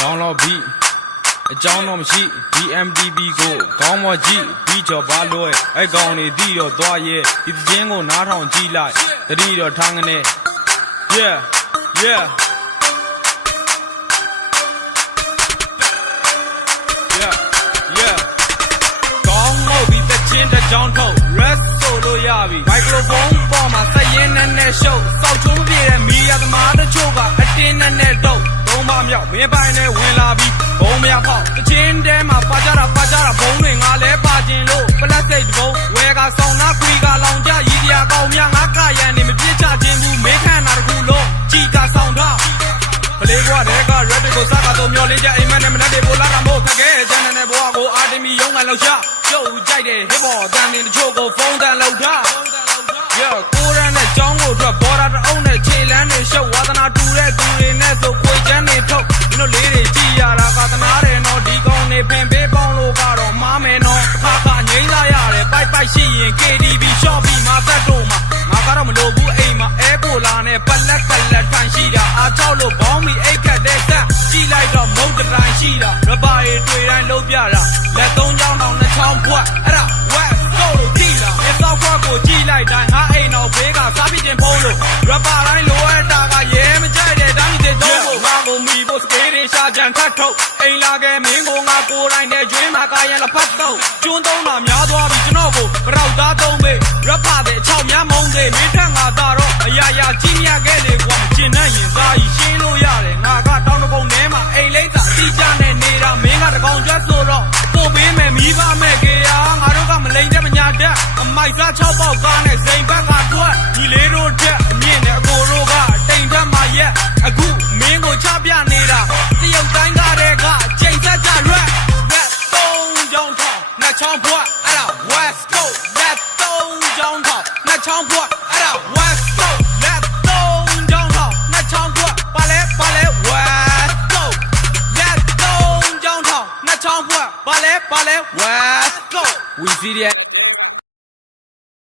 download beat အကြောင်းတော့မရှိ DMDB ကိုခေါင်းမကြည့်ပြီးကြော်ပါလို့အဲ့ကောင်တွေတီးတော့သွားရဲ့ဒီသင်းကိုနားထောင်ကြည့်လိုက်တတိတော့ထားငနဲ့ yeah yeah yeah yeah ကောင်းလို့ပြီးတချင်းတစ်ကြောင်းထုတ် rest ဆိုလို့ရပြီ microphone ပေါ်မှာစက်ရင်းနဲ့ရှုပ်စောက်ချုံးပြည့်တဲ့မီးရသမားတချို့ကအတင်းနဲ့တော့သုံးပါမြောက်မင်းပိုင်းနဲ့ဝင်လာပြီးဘုံမရဖောက်တချင်းတဲမှာပါကြတာဘုံတွေငါလဲပါကျင်လို့ပလက်စတစ်တဘုံဝဲကဆောင်နာခွေကလောင်ကြရည်တရားကောင်းများငါကရန်နေမပြစ်ချခြင်းဘူးမေးခန့်တာတခုလုံးကြည်ကဆောင်ထားပလေးဘွားတဲ့က red ကိုစားကတော့မျောလင်းကြအိမ်မက်နဲ့မနဲ့တွေပို့လာတာမို့ခက်ခဲကျန်တဲ့ဘွားကိုအာတင်မီရုံးကန်လောက်ချကျုပ်ကြိုက်တဲ့ hip hop တန်တင်တချို့ကိုဖုန်းတန်လောက်ထား yeah ကိုရန်နဲ့ကြောင်းကိုအတွက်ဘော်ဒါတအုပ်နဲ့ခြေလန်းတွေရှုပ်ဝါသနာတူတဲ့သူတွေနဲ့ဆိုခွေချမ်းတွေထုတ်ဒီလိုလေးတွေကြည်ရတာကသနာတယ်နော်ဒီကောင်နေပင်ပေးပေါင်းလို့ကတော့မားမယ်နော်ခါခါငိမ့်လာရတယ်ပိုက်ရှိရင် KDB shop ပြီးမှာသက်တို့မှာငါကတော့မလို့ဘူးအိမ်မှာအဲကိုလာနဲ့ပလက်ထိုင်ရှိတာအားချောက်လို့ဘောင်းမီအိတ်ခတ်တဲ့ဆက်ကြည့်လိုက်တော့မုတ်တိုင်းရှိတာရပါရီတွေ့တိုင်းလုံးပြတာလက်သုံးချောင်းတောင်နှချောင်းဘွက်အဲ့ဒါ wet ဆိုလို့ကြည့်တာအစောက်ဘွက်ကိုကြည့်လိုက်တိုင်းဟာအိမ်တော်ဘေးကစားပြီးချင်းဖုံးလို့ရပါတိုင်းလိုအပ်တာကရဲမကြိုက်တဲ့တိုင်းတွေတော့ကိုငါကိုမီဖို့စကေးတွေရှာကြံထတ်ထုတ်အိမ်လာခဲ့မင်းကိုငါကိုယ်တိုင်းနဲ့ကျွေးမှာကာရန်လက်ဖက်တော့ကျွန်းသုံးတာများသွားပြီကျွန်တော်ကိုကြောက်သားသုံးပေရပါတဲ့အချောက်များမုံသေးမင်းထက်ငါသားတော့အရာရာကြီးမြတ်ခဲ့လေကွာကျင်နဲ့ရင်သားကြီးရှင်းလို့ရတယ်ငါကတောင်းတကုန်းထဲမှာအိမ်လိမ့်စာအတိကျနဲ့နေတာမင်းကတကောင်ကျွတ်ဆိုတော့ပို့ပေးမယ်မိဘမဲ့ကေယာငါတို့ကမလိမ့်တဲ့မညာတဲ့အမိုက်စား6ပေါက်ကားနဲ့စိန်ဘက်ကထွက်ဒီလေးတို့တက်အမြင့်နဲ့အကိုတို့ကတိမ်ထက်မှာရက်အခုမင်းကိုချပြနေတာတရုတ်တိုင်းကားတဲ့ကချိန်ဆက်ကြရွက်လက်သုံးချောင်းထောင်နှစ်ချောင်းဘွက်အဲ့ဒါ West Coast လက်သုံးချောင်းထောင်နှစ်ချောင်းဘွက်အဲ့ဒါ West Coast လက်သုံးချောင်းထောင်နှစ်ချောင်းဘွက်ပါလဲ West Coast လက်သုံးချောင်းထောင်နှစ်ချောင်းဘွက်ပါလဲ West Coast we see that